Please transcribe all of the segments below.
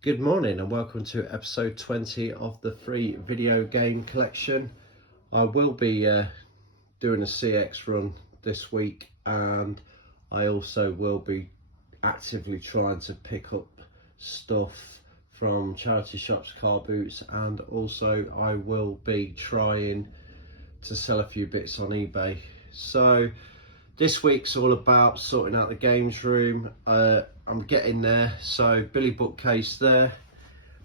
Good morning and welcome to episode 20 of the free video game collection. I will be doing a CX run this week, and I also will be actively trying to pick up stuff from charity shops, car boots, and also I will be trying to sell a few bits on eBay. So this week's all about sorting out the games room. I'm getting there. So Billy bookcase there.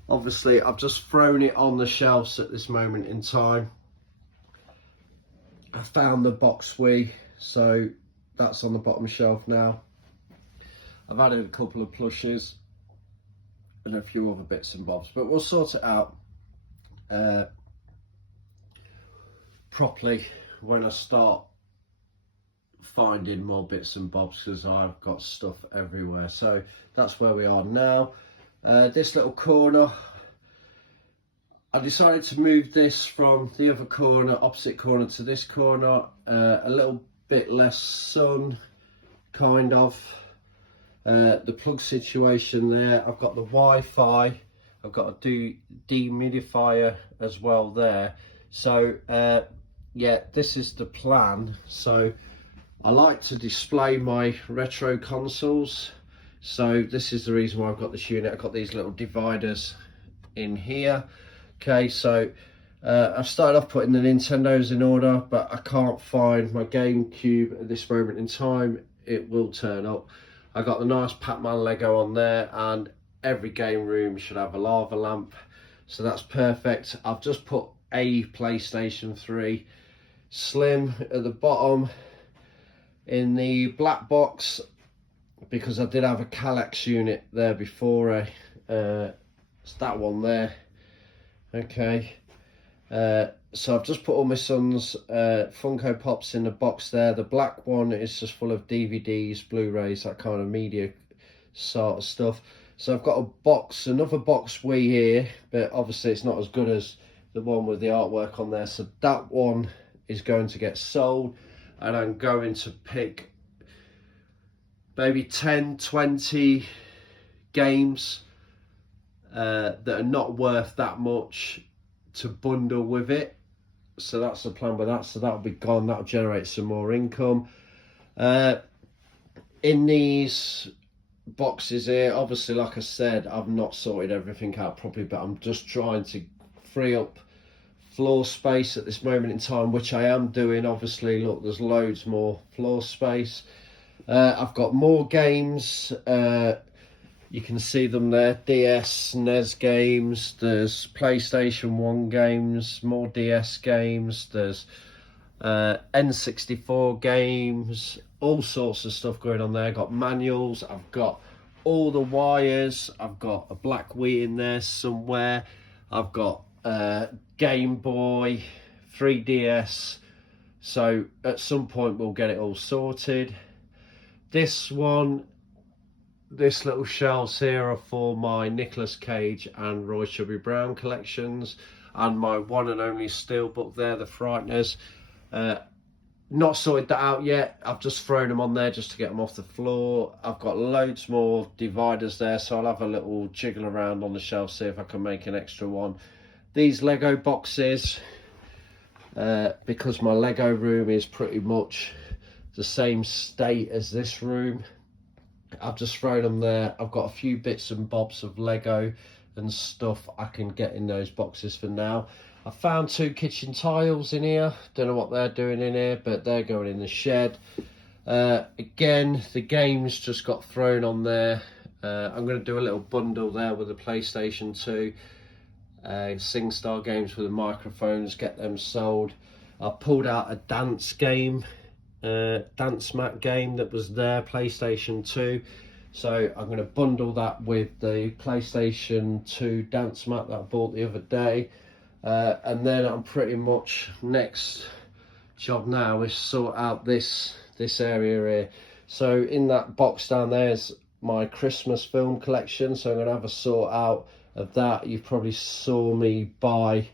Obviously I've just thrown it on the shelves at this moment in time. I found the box Wii, so that's on the bottom shelf now. I've added a couple of plushes and a few other bits and bobs, but we'll sort it out properly when I start finding more bits and bobs, because I've got stuff everywhere. So that's where we are now. This little corner, I decided to move this from the other corner, opposite corner, to this corner. A little bit less sun, kind of. The plug situation there, I've got the Wi-Fi, I've got a dehumidifier as well there. So yeah, this is the plan. So I like to display my retro consoles, so this is the reason why I've got this unit. I've got these little dividers in here. Okay, so I've started off putting the Nintendos in order, but I can't find my GameCube at this moment in time. It will turn up. I got the nice Pac-Man Lego on there, and every game room should have a lava lamp, so that's perfect. I've just put a PlayStation 3 Slim at the bottom in the black box, because I did have a Kallax unit there before. It's that one there. Okay, so I've just put all my son's Funko Pops in the box there. The black one is just full of DVDs, Blu-rays, that kind of media sort of stuff. So I've got a box, another box Wii here, but obviously it's not as good as the one with the artwork on there. So that one is going to get sold, and I'm going to pick maybe 10, 20 games that are not worth that much to bundle with it. So that's the plan with that. So that'll be gone. That'll generate some more income. In these boxes here, obviously, like I said, I've not sorted everything out properly, but I'm just trying to free up floor space at this moment in time, which I am doing. Obviously, look, there's loads more floor space. I've got more games. You can see them there. DS, NES games. There's PlayStation 1 games, more DS games. There's N64 games, all sorts of stuff going on there. I've got manuals. I've got all the wires. I've got a black Wii in there somewhere. I've got Game Boy, 3DS. So at some point we'll get it all sorted. This little shelves here are for my Nicolas Cage and Roy Chubby Brown collections, and my one and only steelbook there, The Frighteners. Not sorted that out yet. I've just thrown them on there just to get them off the floor. I've got loads more dividers there, so I'll have a little jiggle around on the shelf, see if I can make an extra one. These Lego boxes, because my Lego room is pretty much the same state as this room, I've just thrown them there. I've got a few bits and bobs of Lego and stuff I can get in those boxes for now. I found 2 kitchen tiles in here. Don't know what they're doing in here, but they're going in the shed. Again, the games just got thrown on there. I'm going to do a little bundle there with the PlayStation 2. SingStar games with the microphones, get them sold. I pulled out a dance game, dance mat game that was there, PlayStation 2. So I'm going to bundle that with the PlayStation 2 dance mat that I bought the other day. And then I'm pretty much, next job now is sort out this area here. So in that box down there is my Christmas film collection, so I'm going to have a sort out of that. You probably saw me buy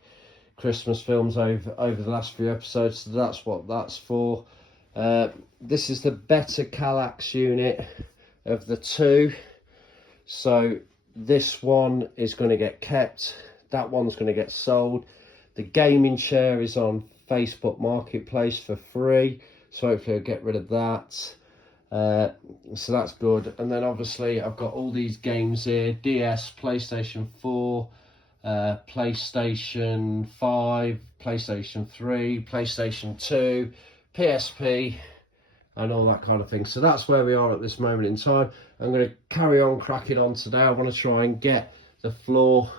Christmas films over the last few episodes, so that's what that's for. This is the better Kallax unit of the two. So this one is going to get kept, that one's going to get sold. The gaming chair is on Facebook Marketplace for free, so hopefully I'll get rid of that. So that's good. And then obviously I've got all these games here: DS, PlayStation 4, PlayStation 5, PlayStation 3, PlayStation 2, PSP, and all that kind of thing. So that's where we are at this moment in time. I'm going to carry on cracking on today. I want to try and get the floor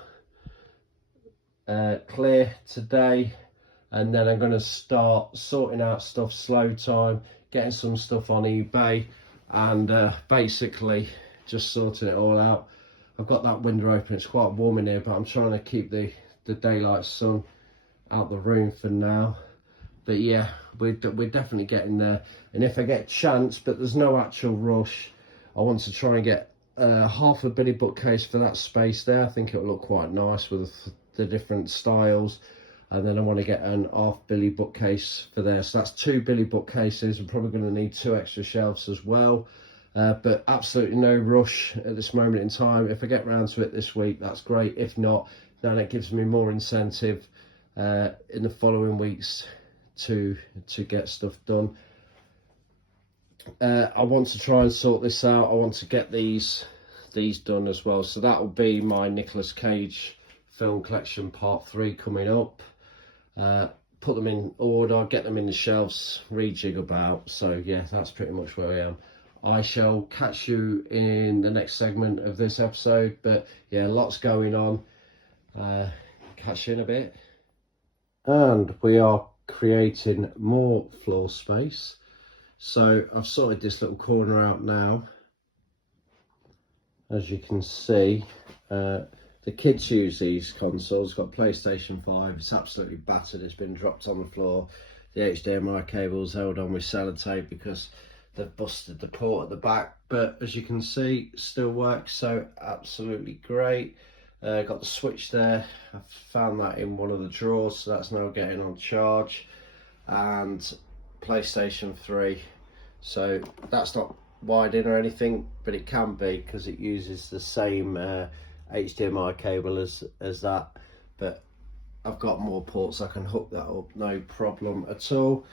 clear today, and then I'm going to start sorting out stuff slow time, getting some stuff on eBay, and basically just sorting it all out. I've got that window open, it's quite warm in here, but I'm trying to keep the daylight sun out the room for now. But yeah, we're definitely getting there. And if I get a chance, but there's no actual rush, I want to try and get half a Billy bookcase for that space there. I think it'll look quite nice with the different styles. And then I want to get an half Billy bookcase for there. So that's 2 Billy bookcases. I'm probably going to need 2 extra shelves as well. But absolutely no rush at this moment in time. If I get round to it this week, that's great. If not, then it gives me more incentive in the following weeks to get stuff done. I want to try and sort this out. I want to get these done as well. So that will be my Nicolas Cage film collection part 3 coming up. Put them in order, get them in the shelves, rejig about. So yeah, that's pretty much where I am. I shall catch you in the next segment of this episode, but yeah, lots going on. Catch you in a bit. And we are creating more floor space. So I've sorted this little corner out now. As you can see, the kids use these consoles. Got PlayStation 5, it's absolutely battered, it's been dropped on the floor. The HDMI cable's held on with sellotape because they've busted the port at the back, but as you can see, still works, so absolutely great. Got the switch there, I found that in one of the drawers, so that's now getting on charge. And PlayStation 3, so that's not wired in or anything, but it can be because it uses the same HDMI cable as that, but I've got more ports, I can hook that up, no problem at all.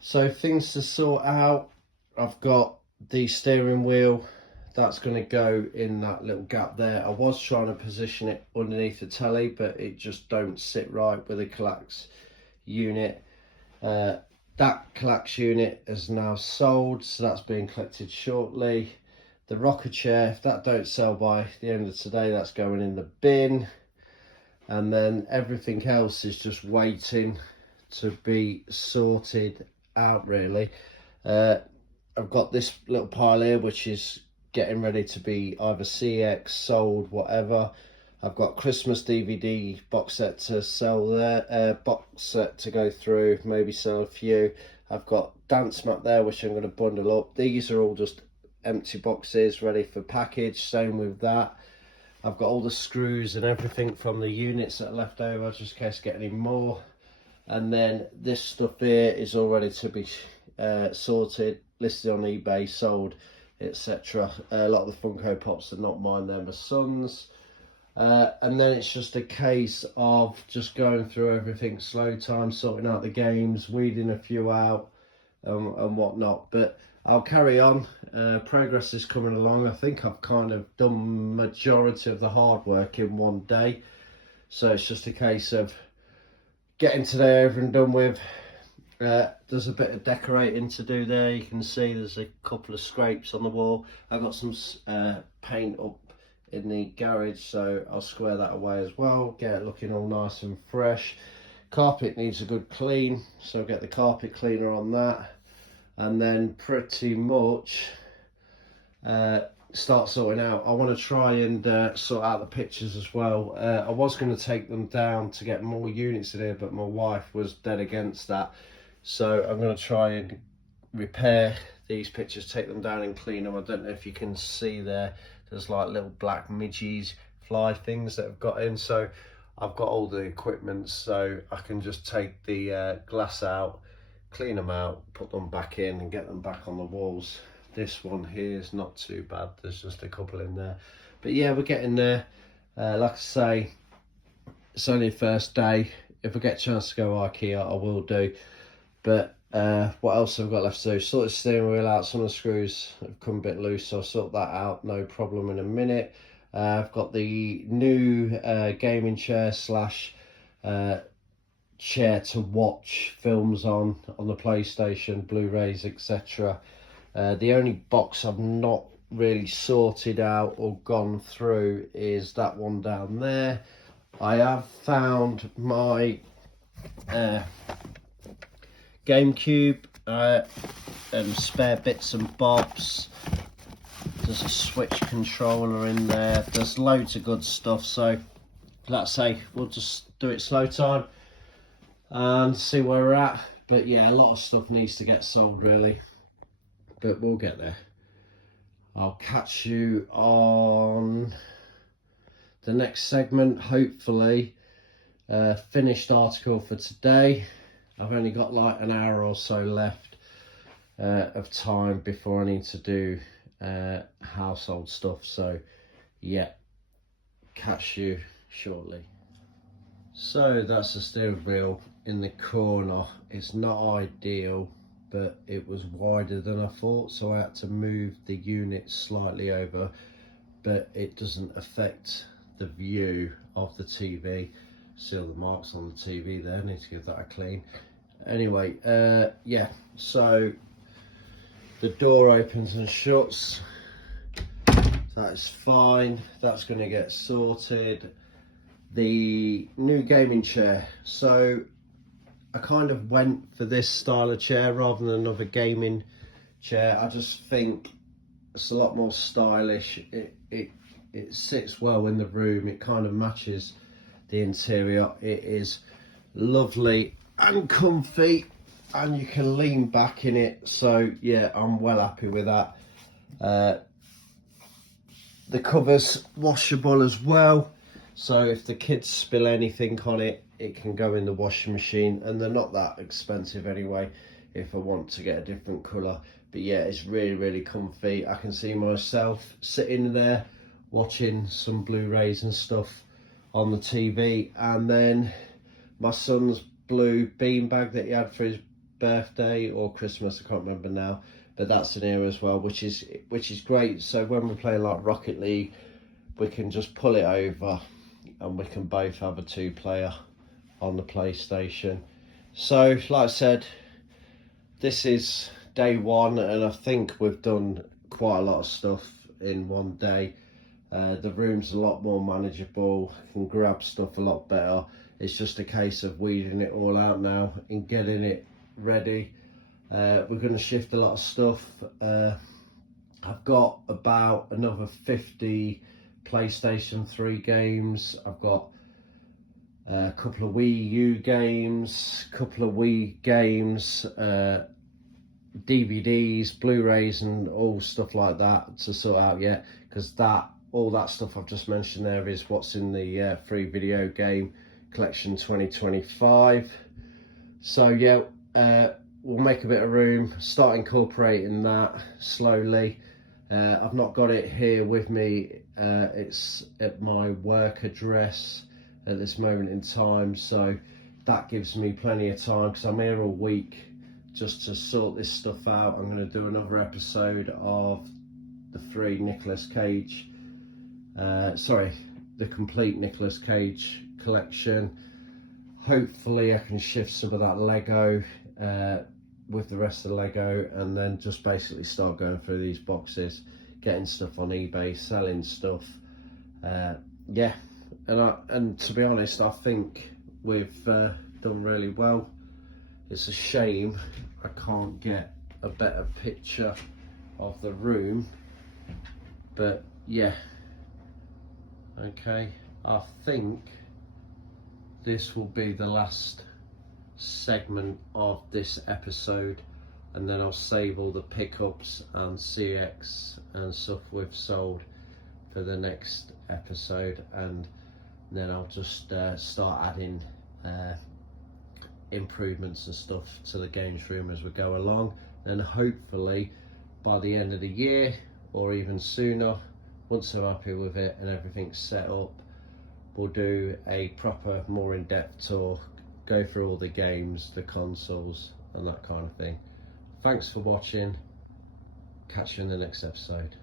So things to sort out: I've got the steering wheel, that's going to go in that little gap there. I was trying to position it underneath the telly, but it just don't sit right with the Collax unit. That Collax unit is now sold, so that's being collected shortly. The rocker chair, if that don't sell by the end of today, that's going in the bin. And then everything else is just waiting to be sorted out, really. I've got this little pile here which is getting ready to be either CX, sold, whatever. I've got Christmas DVD box set to sell there, box set to go through, maybe sell a few. I've got dance mat there which I'm going to bundle up. These are all just empty boxes ready for package, same with that. I've got all the screws and everything from the units that are left over, just in case I get any more. And then this stuff here is all ready to be sorted, listed on eBay, sold, etc. A lot of the Funko Pops are not mine, they're my son's. And then it's just a case of just going through everything slow time, sorting out the games, weeding a few out and whatnot. But I'll carry on. Progress is coming along. I think I've kind of done majority of the hard work in one day, so it's just a case of getting today over and done with. There's a bit of decorating to do there. You can see there's a couple of scrapes on the wall. I've got some paint up in the garage, so I'll square that away as well, get it looking all nice and fresh. Carpet needs a good clean, so I'll get the carpet cleaner on that, and then pretty much start sorting out. I want to try and sort out the pictures as well. I was going to take them down to get more units in here, but my wife was dead against that, so I'm going to try and repair these pictures, take them down and clean them. I don't know if you can see there's like little black midges, fly things that have got in, so I've got all the equipment, so I can just take the glass out, clean them out, put them back in and get them back on the walls. This one here is not too bad, there's just a couple in there, But yeah, we're getting there. Like I say, it's only the first day. If I get a chance to go IKEA, I will do. But what else have I got left to do? Sort the steering wheel out. Some of the screws have come a bit loose, so I'll sort that out, no problem, in a minute. I've got the new gaming chair slash chair to watch films on the PlayStation, Blu-rays, etc. The only box I've not really sorted out or gone through is that one down there. I have found my GameCube and spare bits and bobs. There's a Switch controller in there. There's loads of good stuff, so let's say we'll just do it slow time and see where we're at. But yeah, a lot of stuff needs to get sold really, but we'll get there. I'll catch you on the next segment, hopefully. Finished article for today. I've only got like an hour or so left of time before I need to do household stuff, so yeah, catch you shortly. So that's the steering wheel in the corner. It's not ideal, but it was wider than I thought, so I had to move the unit slightly over, but it doesn't affect the view of the TV. Still the marks on the TV there, need to give that a clean. Anyway, yeah, so the door opens and shuts. That's fine, that's going to get sorted. The new gaming chair, so I kind of went for this style of chair rather than another gaming chair. I just think it's a lot more stylish. It sits well in the room, it kind of matches the interior. It is lovely and comfy, and you can lean back in it, so yeah, I'm well happy with that. The cover's washable as well, so if the kids spill anything on it, it can go in the washing machine, and they're not that expensive anyway if I want to get a different colour. But yeah, it's really comfy. I can see myself sitting there watching some Blu-rays and stuff on the TV, and then my son's blue beanbag that he had for his birthday or Christmas, I can't remember now, but that's in here as well, which is great. So when we're playing like Rocket League, we can just pull it over and we can both have a 2-player on the PlayStation. So like I said, this is day one, and I think we've done quite a lot of stuff in one day. The room's a lot more manageable, can grab stuff a lot better. It's just a case of weeding it all out now and getting it ready. We're going to shift a lot of stuff. I've got about another 50 PlayStation 3 games. I've got a couple of Wii U games, a couple of Wii games, DVDs, Blu-rays and all stuff like that to sort out yet, because all that stuff I've just mentioned there is what's in the free video game collection 2025. So yeah, we'll make a bit of room, start incorporating that slowly. I've not got it here with me, it's at my work address at this moment in time, so that gives me plenty of time because I'm here all week just to sort this stuff out. I'm going to do another episode of the the complete Nicolas Cage collection. Hopefully I can shift some of that Lego with the rest of the Lego, and then just basically start going through these boxes, getting stuff on eBay, selling stuff. Yeah, and to be honest, I think we've done really well. It's a shame I can't get a better picture of the room, but yeah, okay, I think this will be the last segment of this episode, and then I'll save all the pickups and CX and stuff we've sold for the next episode, and then I'll just start adding improvements and stuff to the games room as we go along. Then hopefully by the end of the year or even sooner, Once I'm happy with it and everything's set up, we'll do a proper, more in-depth tour, go through all the games, the consoles and that kind of thing. Thanks for watching. Catch you in the next episode.